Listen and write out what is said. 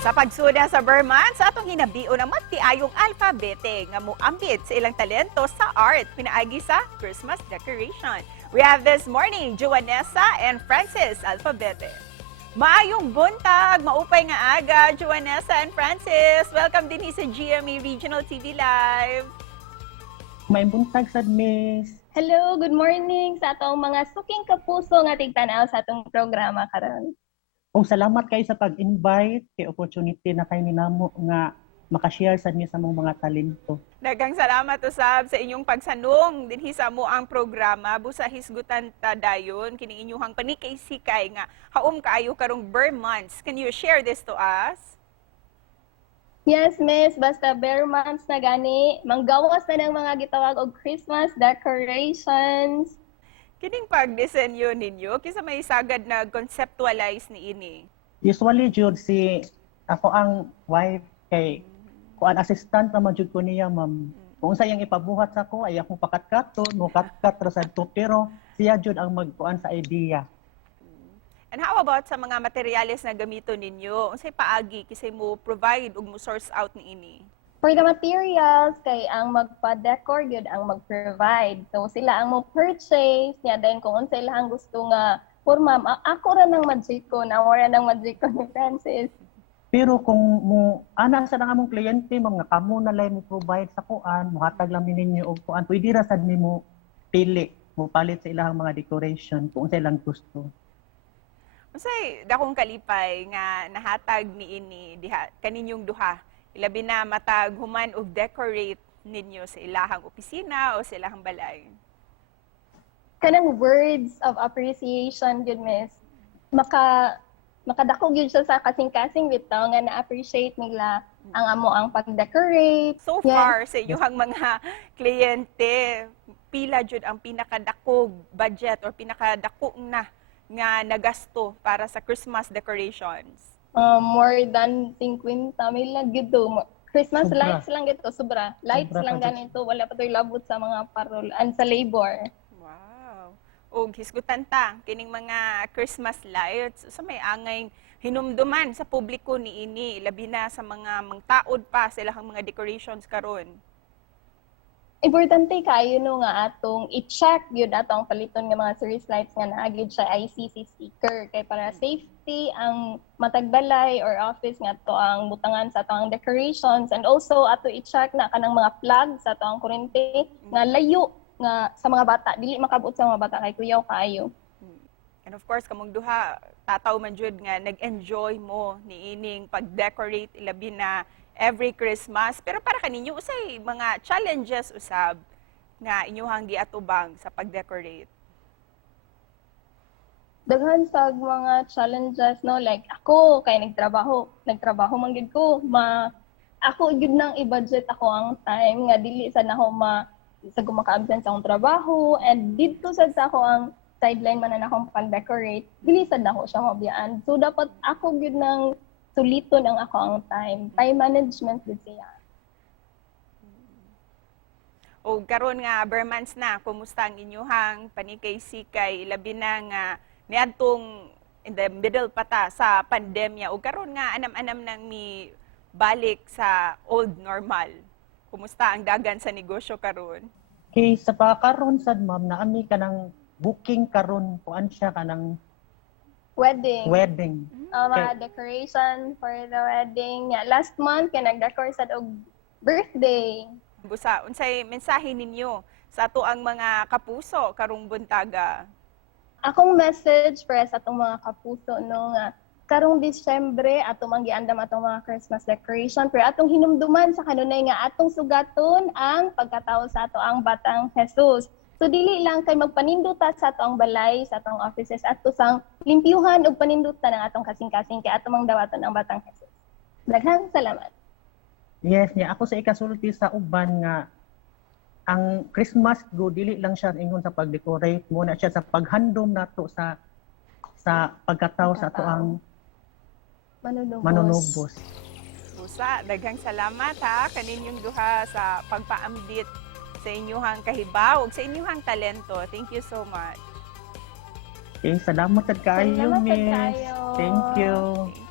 Sa pagsuna sa Burman, sa atong hinabion naman ti ayong alphabete nga muambit sa ilang talento sa art pinaagi sa Christmas decoration. We have this morning Joanessa and Francis Alphabete. Maayong buntag, maupay nga aga, Joanessa and Francis. Welcome din sa GMA Regional TV Live. May buntag sad, miss. Hello, good morning sa atong mga suking kapuso nga tigtanaw sa atong programa karon. Salamat kayo sa pag-invite, kay opportunity na kayo ninamo nga makashare sa niyo sa mga talento. Daghang salamat usab sa inyong pagsanong dinhi sa mo ang programa busa hisgutan ta dayon kini inyong panikay-sikay nga haom kaayo karong Burr months. Can you share this to us? Yes, miss, basta bare months na gani, manggawas na ng mga gitawag og Christmas decorations. Kining pagdisenyo ninyo, kisa may sagad na conceptualize ni ini? Usually, Jude, si ako ang wife kay kuan assistant naman jud ko niya, ma'am. Kung sa iyang ipabuhat sa ko, ay akong pakatkato, no katkat ra sad to, pero siya jud ang magkuan sa idea. And how about sa mga materyales na gamito ninyo? Unsay paagi kisay mo provide ug mo source out ni ini? For the materials, kay ang magpa-decor yun ang mag-provide. So sila ang mo-purchase niya. Then kung unsay lang gusto nga, for ma'am, ako ra ng Magicon, awara ng Magicon ni Francis. Pero kung mo ana sa nang among kliyente, ma'am, nga kamo na lay mo provide sa kuan, muhatag lang ninyo og kuan, pwede ra sad nimo pili, mo palit sa ilang mga decoration kung unsay lang gusto. Unsay dakong kalipay nga nahatag ni ini diha kaninyong duha? Ilabi na matag human og decorate ninyo sa ilahang opisina o sa ilahang balay? Kanang words of appreciation yun, miss. Makadako yun siya sa kasing-kasing bitaw nga na-appreciate nila ang amo ang pag-decorate. So Yes. far, sa inyong mga kliyente, pila jud ang pinakadakog budget or pinakadako na nga nagasto para sa Christmas decorations? More than 50 mil lang gito. Christmas Sobra. lights lang gito, sobra. Lights Sobra lang pa, ganito, wala pa to'y labot sa mga parol, and sa labor. Wow. Og hisgutan ta kining mga Christmas lights sa may angay hinumduman sa publiko ni ini labi na sa mga mangtaod pa sa ilahang mga decorations karon. Importante kayo no nga atong i-check yun atong paliton nga mga series lights nga naagid siya ICC sticker kay para safety ang matagbalay or office nga to ang butangan sa atong decorations, and also ato i-check na kanang mga plug sa atong kuryente nga layo nga sa mga bata, dili makabot sa mga bata kay kuyaw kaayo. And of course kamong duha tataw man jud nga nag-enjoy mo ni ining pag-decorate ilabi na every Christmas, pero para kaninyo usay mga challenges usab nga inyong giatubang sa pag-decorate? Daghan sa mga challenges no, like ako kay nagtrabaho man gid ko, ako gid nang i-budget ako ang time nga dili sa nako sa gumaka-absent sa akong trabaho, and dito sad sa ako ang sideline man na akong pang-decorate, dili sad nako siya mabiyaan. So dapat ako gid nang suliton ang ako ang time management gid siya. O karon nga Burmans na, kumusta ang inyuhang panikay-sikay labi na nga niadtong in the middle pa ta sa pandemya o karon nga anam-anam nang mi balik sa old normal? Kumusta ang dagan sa negosyo karon? Kay sa pakaron sad, ma'am, na ami kanang booking karon kuan siya kanang wedding. Mga decoration for the wedding. Yeah, last month kay nag-decor sad og birthday. Busa, unsay mensahe ninyo sa ato ang mga kapuso karong buntaga? Akong message para sa atong mga kapuso no nga karong Disyembre ato manggiandam atong mga Christmas decoration, pero atong hinumduman sa kanunay nga atong sugaton ang pagkatawo sa ato ang batang Jesus. So dili lang kay magpanindota sa ato ang balay, sa atong offices at sang limpyuhan ug panindutan ang atong kasing-kasing kay ato mang dawaton ang batang Jesus. Daghang salamat. Yes, niya ako sa ikasulti sa uban nga ang Christmas go dili lang siya ingon sa pag-decorate, muna siya sa paghandom nato sa pagkataw sa ato ang manunubos. Busa, daghang salamat ha kaninyong duha sa pagpaambit sa inyuhang kahibaw ug sa inyuhang talento. Thank you so much. Okay, salamat sa kayo, Salamat sad miss. kayo. Thank you. Thank